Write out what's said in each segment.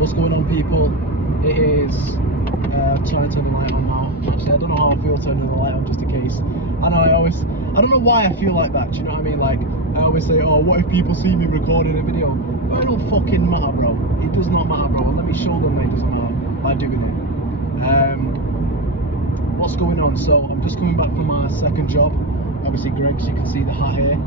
What's going on, people? It is trying to turn the light on now. Actually, I don't know how I feel turning the light on, just in case. I don't know why I feel like that. Do you know what I mean? Like, I always say, oh, what if people see me recording a video? It don't fucking matter, bro. It does not matter, bro. Let me show them that it doesn't matter by doing it. What's going on? So I'm just coming back from my second job. Obviously, Greg's, you can see the hat here.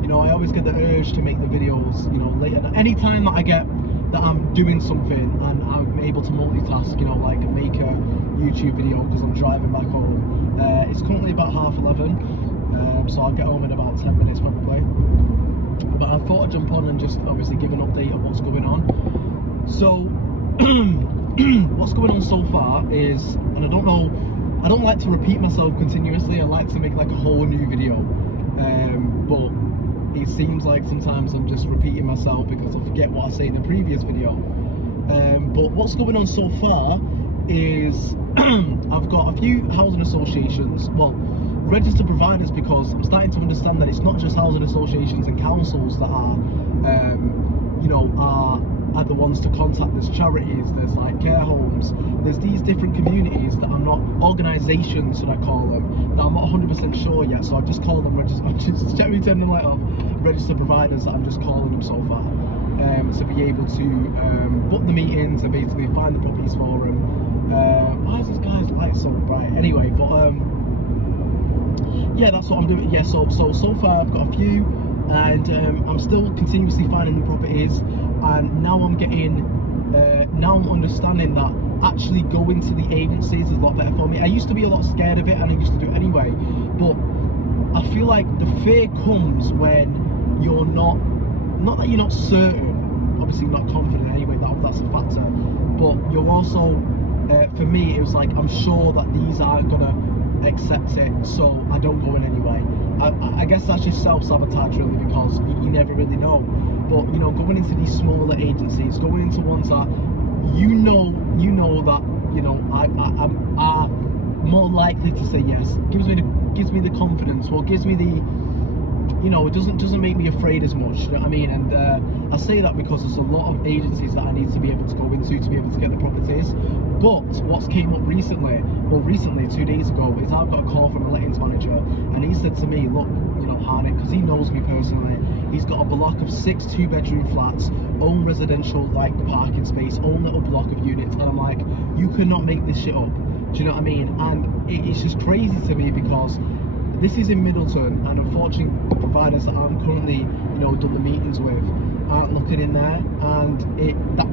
You know, I always get the urge to make the videos, you know, later. Anytime that I get that I'm doing something and I'm able to multitask, you know, like make a YouTube video because I'm driving back home. It's currently about 11:30, so I'll get home in about 10 minutes probably. But I thought I'd jump on and just obviously give an update of what's going on. So, what's going on so far is, and I don't know, I don't like to repeat myself continuously. I like to make like a whole new video, but it seems like sometimes I'm just repeating myself because I forget what I say in the previous video. But what's going on so far is I've got a few housing associations, well, registered providers, because I'm starting to understand that it's not just housing associations and councils that are, you know, are the ones to contact. There's charities, there's like care homes, there's these different communities that I'm not, organisations should I call them, that I'm not 100% sure yet, so I just call them check me turn the light off, registered providers that I'm just calling them so far, to be able to book the meetings and basically find the properties for them. Why is this guy's light so bright? Anyway, but yeah, that's what I'm doing. Yeah, so far I've got a few, and I'm still continuously finding the properties, and now I'm getting, now I'm understanding that actually going to the agencies is a lot better for me. I used to be a lot scared of it, and I used to do it anyway, but I feel like the fear comes when you're not that you're not certain, obviously not confident anyway, that's a factor, but you're also, for me, it was like, I'm sure that these aren't gonna accept it, so I don't go in anyway. I guess that's just self-sabotage really, because you never really know. But you know, going into these smaller agencies, going into ones that you know that, you know, are more likely to say yes, gives me the confidence, or gives me the, you know, it doesn't make me afraid as much, you know what I mean? And I say that because there's a lot of agencies that I need to be able to go into to be able to get the properties. But what's came up recently, 2 days ago, is I've got a call from a lettings manager, and he said to me, look, you know, Harnick, because he knows me personally, he's got a block of 6 2-bedroom flats, own residential like parking space, own little block of units, and I'm like, you cannot make this shit up. Do you know what I mean? And it's just crazy to me, because this is in Middleton, and unfortunately the providers that I'm currently, you know, done the meetings with aren't looking in there, and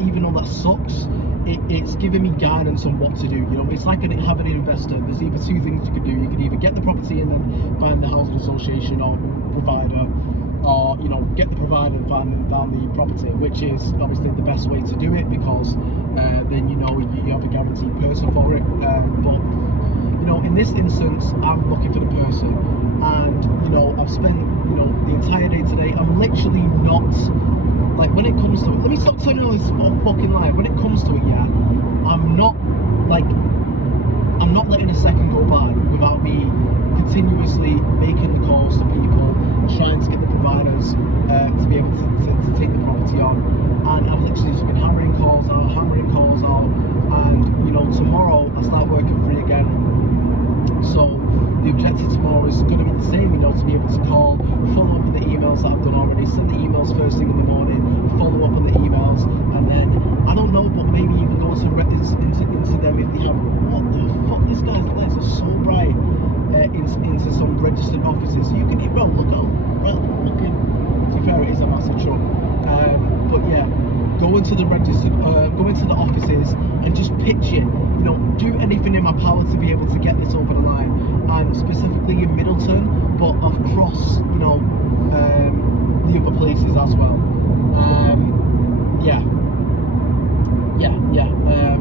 even though that sucks, it's giving me guidance on what to do. You know, it's like having an investor. There's either 2 things you could do. You could either get the property and then find the housing association or provider, or, you know, get the provider and find the property, which is obviously the best way to do it, because then you know you have a guaranteed person for it. But you know, in this instance, I'm looking for the person, and you know, I've spent, you know, the entire day today. I'm literally not, like, when it comes to it, let me stop turning on this fucking light. When it comes to it, yeah, I'm not letting a second go by without me continuously making the calls to people, trying to get the providers to be able to take the property on. And I've literally just been hammering calls out, and you know, tomorrow I start working free again. So the objective tomorrow is going to be the same, you know, to be able to call, follow up with the emails that I've done already, send the emails first thing in the morning, follow up on the emails, and then, I don't know, but maybe even go into them if they have, what the fuck, this guy's lights are so bright, into some registered offices. So you can, bro, look out, well, looking, to be fair, it is a massive truck, but yeah, go into the registered, go into the offices and just pitch it, you know, do anything in my power to be able to get this over the line, and specifically in Middleton, but across, you know, the other places as well.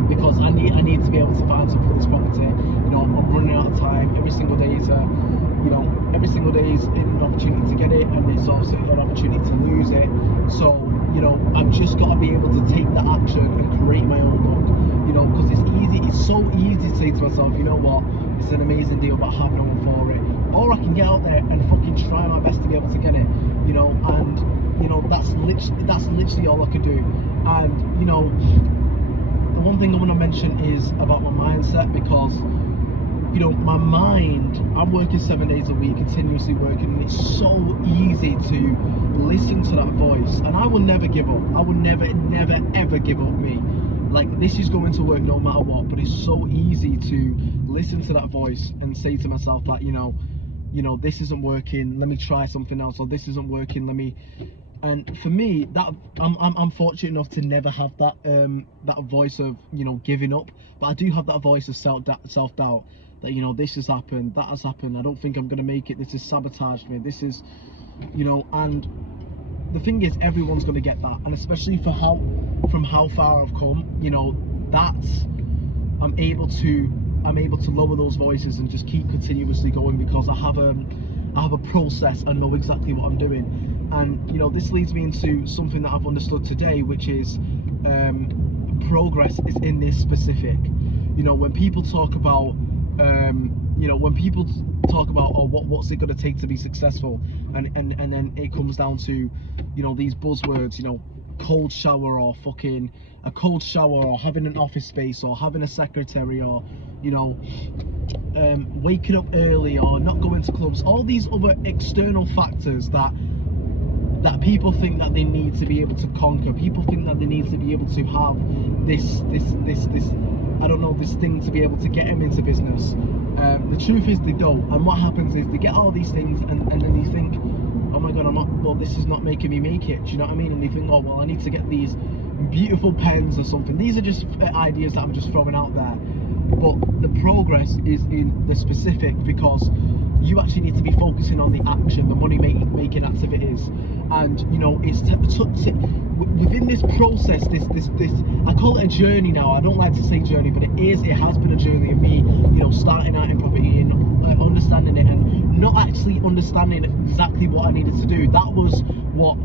Because I need to be able to find some for this property. You know, I'm running out of time. Every single day is you know, every single day is an opportunity to get it, and it's also an opportunity to lose it. So, you know, I've just got to be able to take that action and create my own look. You know, because it's so easy to say to myself, you know what, it's an amazing deal, but I have no one for it. Or I can get out there and fucking try my best to be able to get it. You know, and you know, that's literally all I could do. And you know, the one thing I want to mention is about my mindset, because you know, my mind, I'm working 7 days a week, continuously working, and it's so easy to listen to that voice. And I will never give up. I will never ever give up me. Like, this is going to work no matter what. But it's so easy to listen to that voice and say to myself that, you know, this isn't working, let me try something else, or this isn't working, let me. And for me, that I'm fortunate enough to never have that that voice of, you know, giving up. But I do have that voice of self-doubt that, you know, this has happened, that has happened, I don't think I'm gonna make it, this has sabotaged me, this is, you know. And the thing is, everyone's gonna get that, and especially for how far I've come, you know, that's I'm able to lower those voices and just keep continuously going, because I have a process. I know exactly what I'm doing. And you know, this leads me into something that I've understood today, which is progress is in this specific. You know, when people talk about oh, what's it going to take to be successful, and then it comes down to, you know, these buzzwords, you know, cold shower, or fucking a cold shower, or having an office space, or having a secretary, or, you know, waking up early, or not going to clubs, all these other external factors that people think that they need to be able to conquer. People think that they need to be able to have this I don't know, this thing to be able to get them into business. The truth is they don't. And what happens is they get all these things, and then they think, oh my god, this is not making me make it. Do you know what I mean? And they think, oh well, I need to get these beautiful pens or something. These are just ideas that I'm just throwing out there. But the progress is in the specific, because you actually need to be focusing on the action, the money making activities. And you know, it's within this process, this I call it a journey now. I don't like to say journey, but it has been a journey of me, you know, starting out in property and understanding it, and not actually understanding exactly what I needed to do. That was what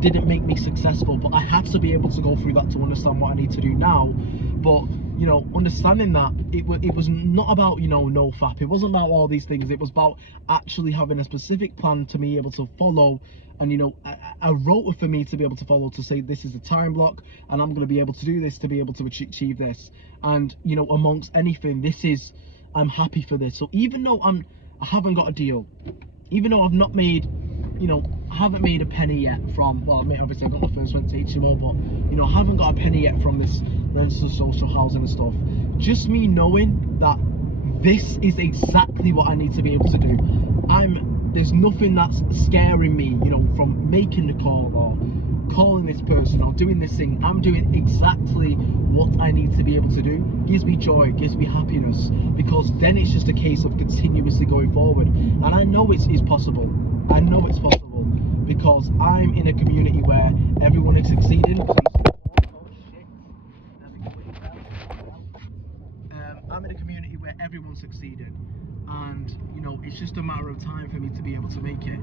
didn't make me successful, but I had to be able to go through that to understand what I need to do now. But you know, understanding that it was not about, you know, no fap, it wasn't about all these things, it was about actually having a specific plan to be able to follow, and you know, a rota for me to be able to follow, to say this is a time block, and I'm going to be able to do this to be able to achieve this. And you know, amongst anything, I'm happy for this. So even though I haven't got a deal, even though I've not made, you know, I haven't made a penny yet from, well, I mean, obviously I got my first rent to HMO, but you know, I haven't got a penny yet from this rental social housing and stuff. Just me knowing that this is exactly what I need to be able to do. There's nothing that's scaring me, you know, from making the call, or calling this person, or doing this thing. I'm doing exactly what I need to be able to do. Gives me joy, gives me happiness, because then it's just a case of continuously going forward. And I know it's possible. I know it's possible, because I'm in a community where everyone is succeeding. I'm in a community where everyone's succeeding, and you know, it's just a matter of time for me to be able to make it.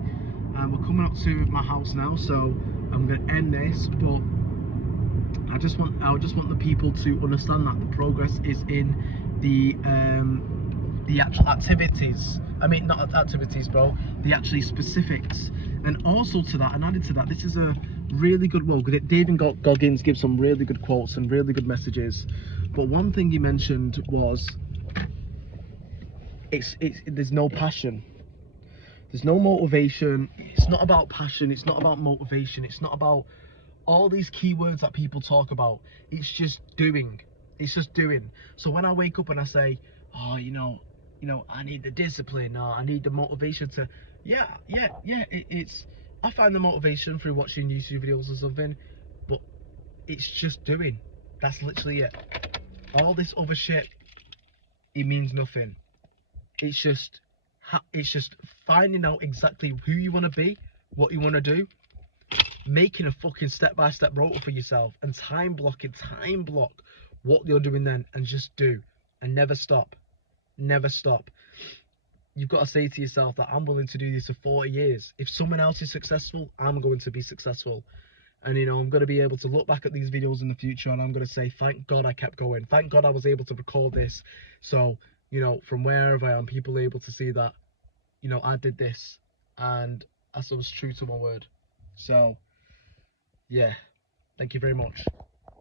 We're coming up to my house now, so I'm going to end this, but I just want the people to understand that the progress is in the actual activities. I mean, not activities, bro, the actually specifics. And also to that, and added to that, this is a really good, well, David Goggins gives some really good quotes and really good messages. But one thing he mentioned was, there's no passion, there's no motivation. It's not about passion, it's not about motivation, it's not about all these keywords that people talk about. It's just doing. It's just doing. So when I wake up and I say, oh, you know, I need the discipline, or I need the motivation to, it's, I find the motivation through watching YouTube videos or something, but it's just doing. That's literally it. All this other shit, it means nothing. It's just finding out exactly who you want to be, what you want to do, making a fucking step-by-step rota for yourself, and time block what you're doing then, and just do, and never stop. You've got to say to yourself that I'm willing to do this for 40 years. If someone else is successful, I'm going to be successful. And you know, I'm going to be able to look back at these videos in the future, and I'm going to say, thank God I kept going, thank God I was able to record this, so you know, from wherever I am, people are able to see that, you know, I did this, and I was true to my word. So yeah, thank you very much.